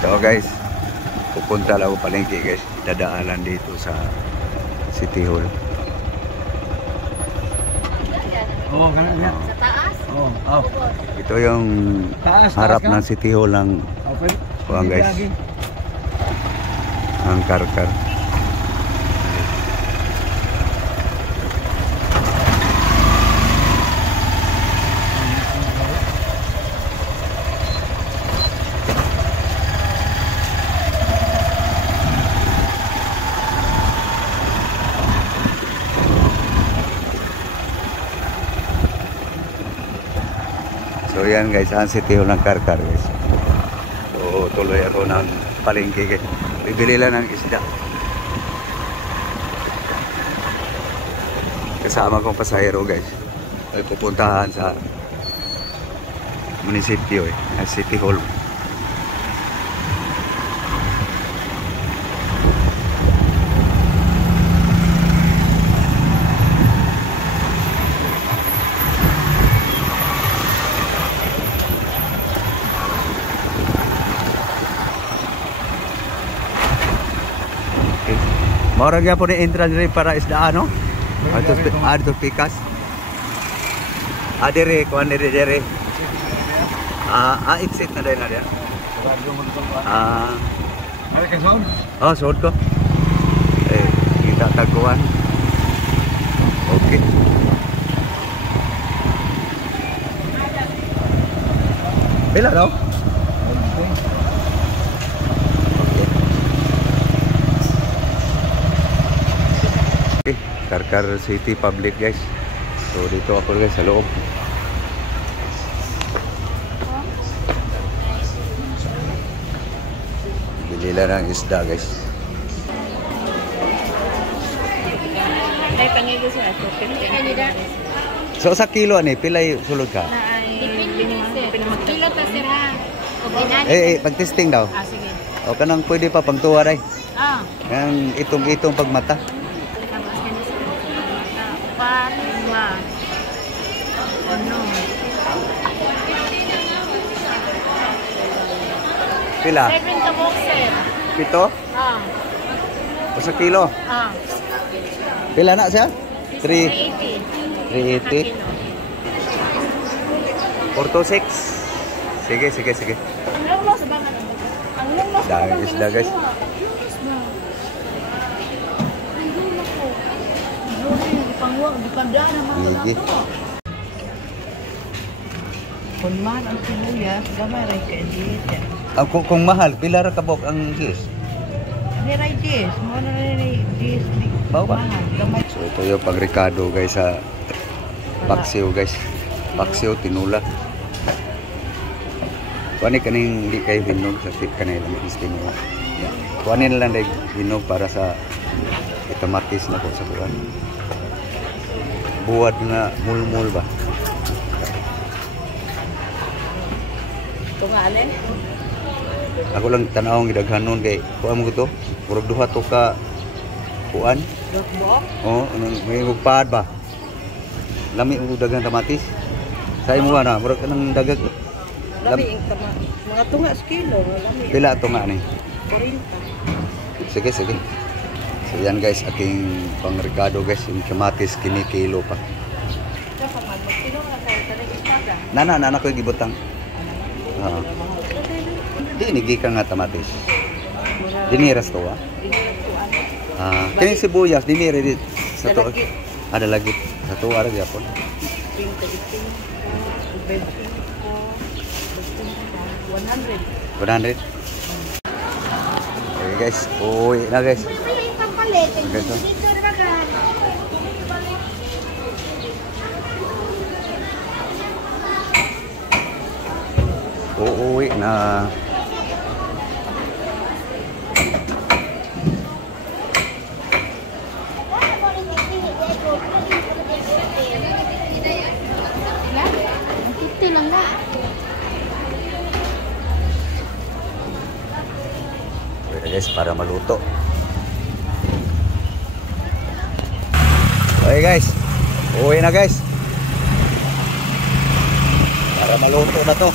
So guys, pupunta lang ako palengke guys. Dadaanan dito sa City Hall. Oh, ganun yan. Sa taas? Oh, oh. Ito yung harap ng City Hall ng Okay. guys. Ang Karkar. So yan guys, ang City Hall ng Karkar guys. So tuloy ako ng palengke guys. Bibili lang ng isda. Kasama kong pasahero guys. Ay pupuntahan sa munisipyo City Hall. Maurang yan po ni entrance rin para isdaan, no? Adto pikas. Adere, kuhan dire. Exit na din na din. Oh, sold ko. Kita tagkuhan. Okay. Bila daw? Karkar City Public guys. So dito ako guys sa loob. Bili lang ng isda guys. So sa kilo ani pilay sulod ka? Kilo ta sir ha. Pag-testing daw. Sige. O kanang pwede pa pangtuwa ray. Yang itong pagmata. Pila? 7 ka box sir. Pito? O sa kilo? Pila na siya? 380. 426. Sige. Ang lunglos ba nga? Ang lunglos. Dahil isda guys. Gigi. Kung mahal ang sibuyas, gamay rin ka dis. Kung mahal, pila ra kabok ang dis? Hindi rin dis. Mahal na rin dis. Bawa. Mahal, gamay. So ito yung pag-Ricardo guys sa Paksiw guys. Paksiw, tinula. Kuha kaning hindi kayo hinog sa tip kanila is tinula. Kuha nila lang hinog para sa itamatis na po sa buwan. Buwad na mulmul ba? Tungalan? Ako lang tanawang gidaghanon kay kuha mo to. Murag duha to ka kuan. Lutbok? Oh, may gugpaad ba? Lami ang dagang tamatis. Sa imo na, murag kanang dagag. Lami ang mga tunga sa kilo. Lami. Pila to nga ni? 40. Sige. So yan guys, aking pang-Ricardo guys, yung kamatis kinikilo pa. Nana ko yung gibutang. Di nigi ka nga tamatis. Diniras to kaya sibuyas, dinire sa to. Ada lagi. Sa to, ara gyapon. 100. Okay guys, uwi na guys. Ganito. Uuwi na. Guys, para maluto. Okay guys, uwi na guys. Para maluto na to.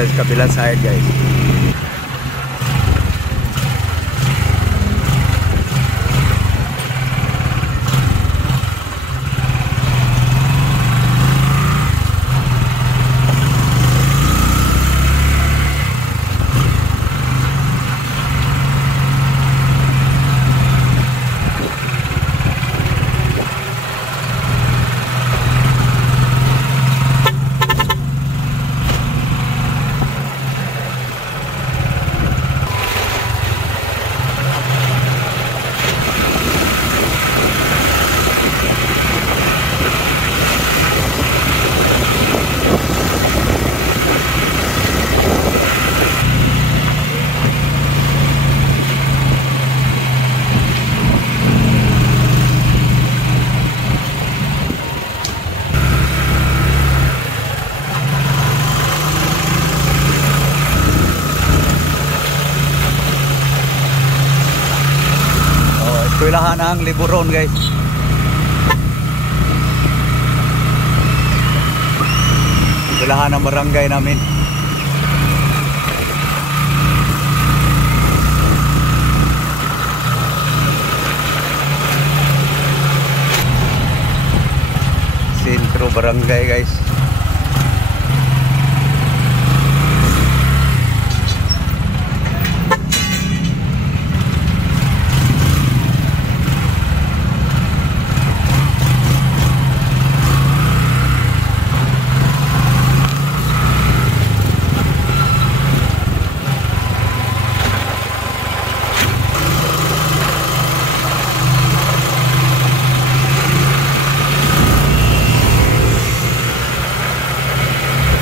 tayo sa kabilang side guys. Eskwelahan ng Liburon guys. Eskwelahan ng barangay namin. Sentro barangay guys.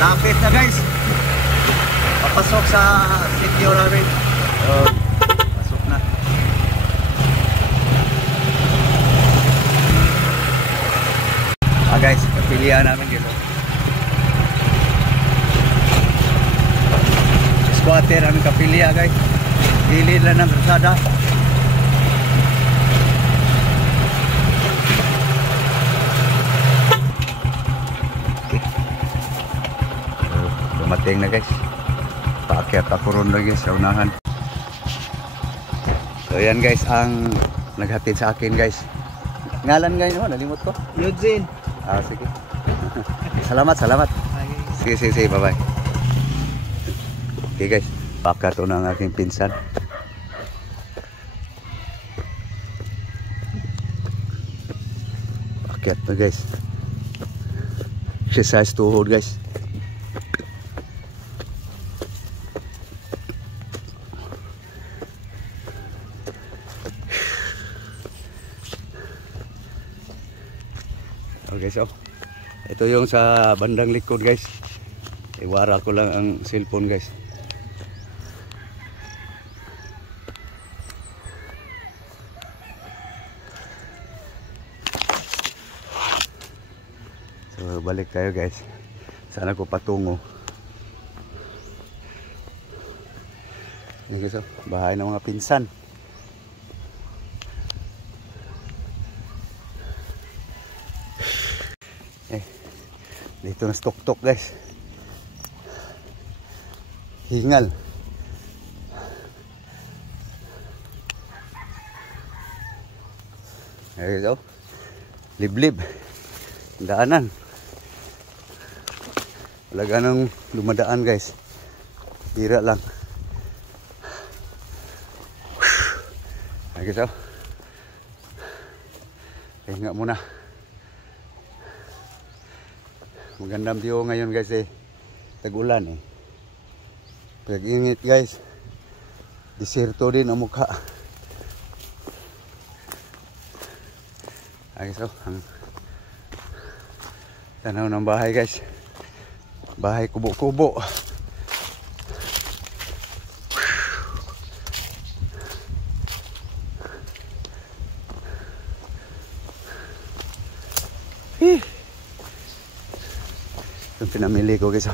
Lapit na guys. Papasok sa sitio namin. Pasok na. Guys, kapilihan namin dito. Squatter ang kapilihan guys. Pili lang ng kalsada. Dumating na guys. Paakyat ako ron na guys sa unahan. So yan guys ang naghatid sa akin guys. Ngalan guys naman, nalimot ko. Eugene. Sige. Salamat. Sige, bye bye. Okay guys, baka to ng aking pinsan. Paakyat na guys. Exercise tuhod guys. Okay, so ito yung sa bandang likod guys. Iwara ko lang ang cellphone guys. So balik tayo guys. Sana ko patungo. Ini guys, bahay ng mga pinsan. Dito na stok-tok guys. Hingal. There you go. Liblib. Daanan. Wala ganang lumadaan guys. Bira lang. There you go. Hinga muna. Magandang view ngayon guys tag-ulan Pag-init guys. Desierto din ang mukha. Ay so, ang tanaw ng bahay guys. Bahay kubo-kubo. Yung pinamili ko guys.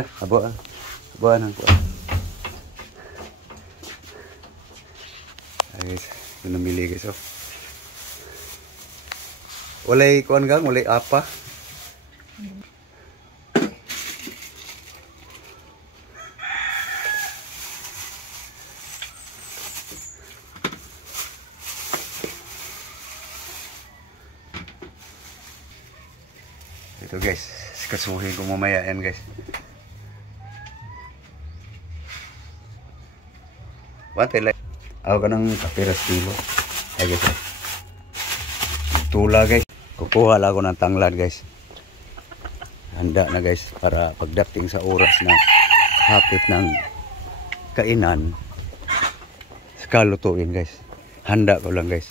tara. Abuan. Abuan ang kuan. Ay guys, namili guys oh. Walay kuan gang, walay apa. Ito guys, kasuhin ko mamaya yan guys. Wante like. Ako ka ng kapiras kilo. Ay guys. Tula guys. Kukuha lang ako ng tanglad guys. Handa na guys para pagdating sa oras na hapit ng kainan. Kalutuin guys. Handa ko lang guys.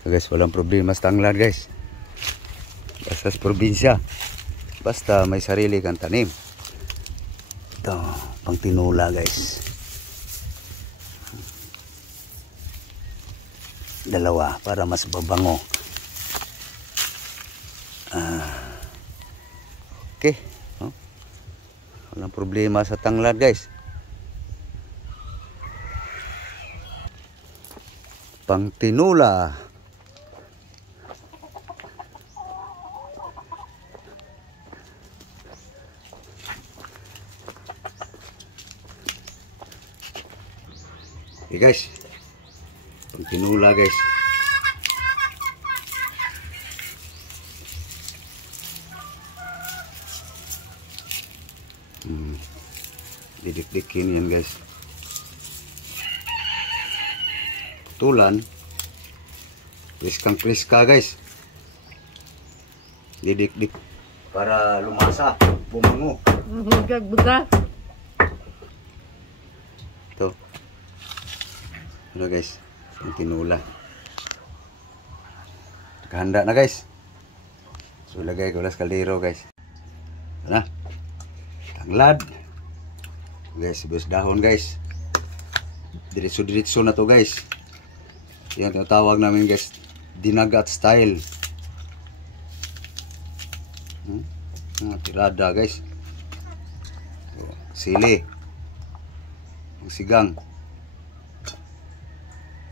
So guys, walang problema sa tanglad guys. Basta sa probinsya. Basta may sarili kang tanim. Ito, pang tinula guys. Dalawa para mas babango. Okay. Oh. Walang problema sa tanglad guys. Pang tinula. Okay guys, pang tinula guys. Didik-dikin yan guys. Tulan, priskang-priska guys. Didik-dik para lumasa, bumango. Bugag-bugag. Ito. Ano guys, yung tinula. Nakahanda na guys. So lagay ko las kaldero guys. Ano? Tanglad. Guys, sibuyas dahon guys. Diretso-diretso na to guys. Yan tinatawag namin guys, dinagat style. Mga tirada guys. So, sili. Sigang.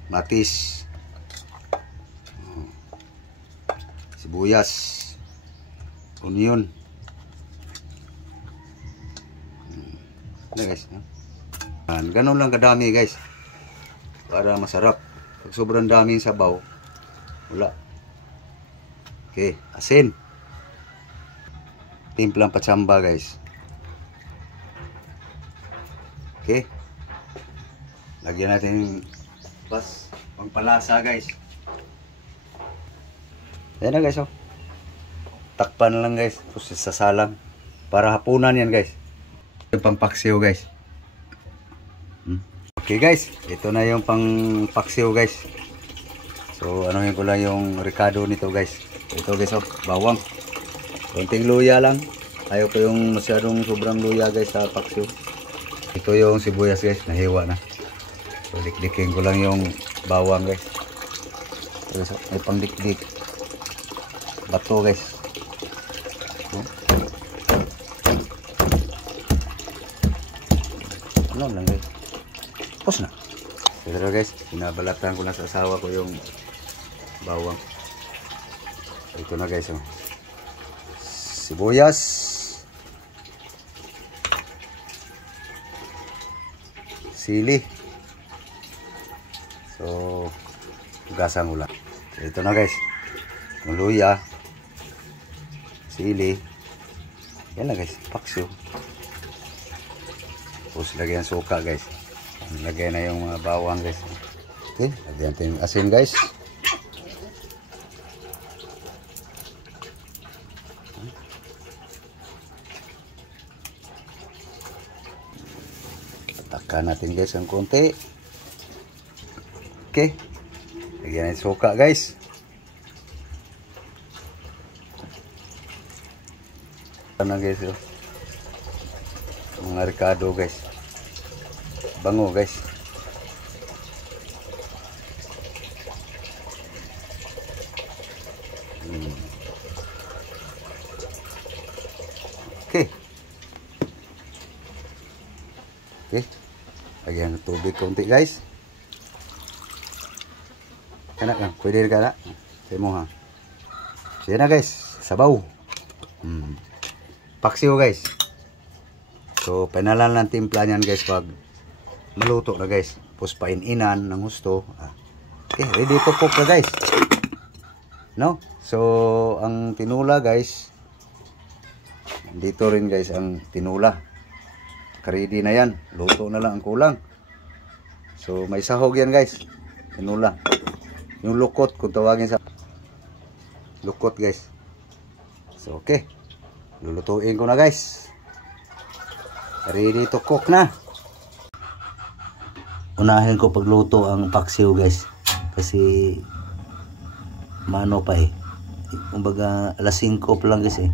Matis, sibuyas, onion. Guys, ganun lang kadami guys para masarap. Pag sobrang daming sabaw, wala. Okay, asin, timplang patsamba guys. Okay, lagyan natin pas pangpalasa guys. Ayan na guys oh. Takpan lang guys. Tapos sasalang. Para hapunan yan guys. Yung pangpaksiw guys. Okay guys. Ito na yung pangpaksiw guys. So anuhin ko lang yung ricado nito guys. Ito guys oh. Bawang. Konting luya lang. Ayaw ko yung masyadong sobrang luya guys sa paksiw. Ito yung sibuyas guys. Nahiwa na. So dikdikin ko lang yung bawang guys. So, may pangdikdik. Bato guys. So, ano lang guys. Tapos na. Pero guys, pinabalatan ko na sa asawa ko yung bawang. So, ito na guys. Oh. Sibuyas. Sili. So, gasan ko lang. So, ito na guys. Yung luya. Sili. Yan na guys. Paksiw. Tapos lagyan suka guys. Lagyan na yung mga bawang guys. Okay. Lagyan natin yung asin guys. Takan natin guys ang konti. Okay. Lagyan natin suka guys. Ano guys oh. Mga ricado guys. Bango guys. Okay. Lagyan ng tubig konti guys. Kana lang, pwede ka na. Say mo ha. So yan na guys, sabaw. Paksiw guys. So pinalan lang timpla niyan guys pag maluto na guys. Tapos paininan ng gusto. Okay, ready to cook na guys. No? So ang tinula guys, dito rin guys ang tinula. Ready na yan. Luto na lang ang kulang. So may sahog yan guys. Tinula. Yung lukot kung tawagin sa lukot guys. So okay. Lulutuin ko na guys. Ready to cook na. Unahin ko pagluto ang paksiw guys. Kasi mano pa eh. Kumbaga alas 5 pa lang guys eh.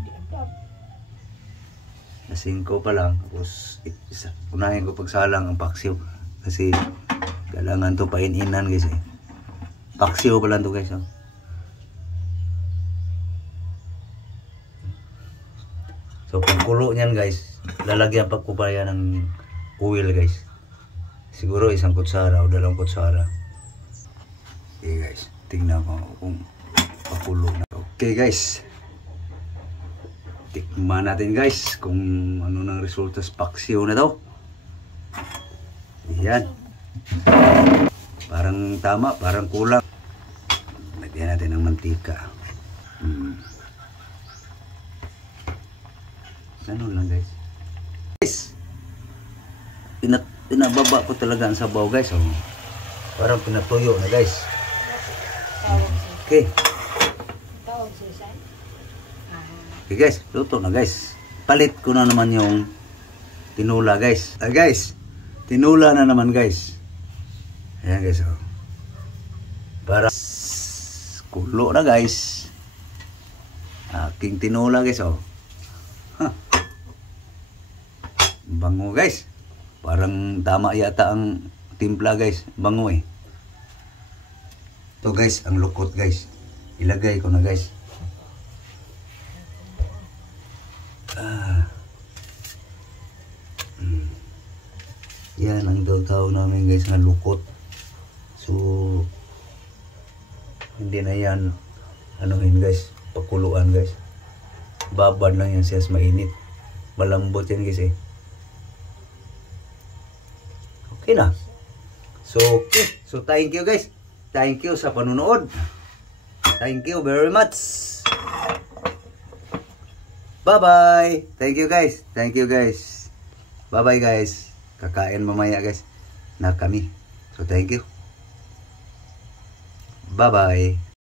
Alas 5 pa lang. Tapos unahin ko pagsalang ang paksiw. Kasi kailangan to paininan guys eh. Paksiw pa lang to guys oh. So pagkulo niyan guys, lalagyan pa ko pa yan ng oil guys. Siguro isang kutsara o 2 kutsara. Okay guys, tingnan ko kung pakulo na. Okay guys, tikman natin guys kung ano nang resulta sa paksiw na daw. Yan. Parang tama, parang kulang. Lagyan natin ng mantika. Ano lang guys. Guys, pinababa ko talaga ang sabaw guys. Oh. Parang pinatuyo na guys. Okay. Okay guys, luto na guys. Palit ko na naman yung tinula guys. Guys, tinula na naman guys. Ayan guys. Oh. Para kulo na guys. Aking tinula guys. Oh. Huh. Bango guys. Parang tama yata ang timpla guys. Bango eh. Ito guys, ang lukot guys. Ilagay ko na guys. Yan ang tawag namin guys na lukot. So hindi na yan anuhin guys. Pakuluan guys. Babad lang yan siya sa mainit. Malambot yan guys eh. Okay na. So, okay. So, thank you guys. Thank you sa panunood. Thank you very much. Bye-bye. Thank you guys. Thank you guys. Bye-bye guys. Kakain mamaya guys. Na kami. So, thank you. Bye-bye.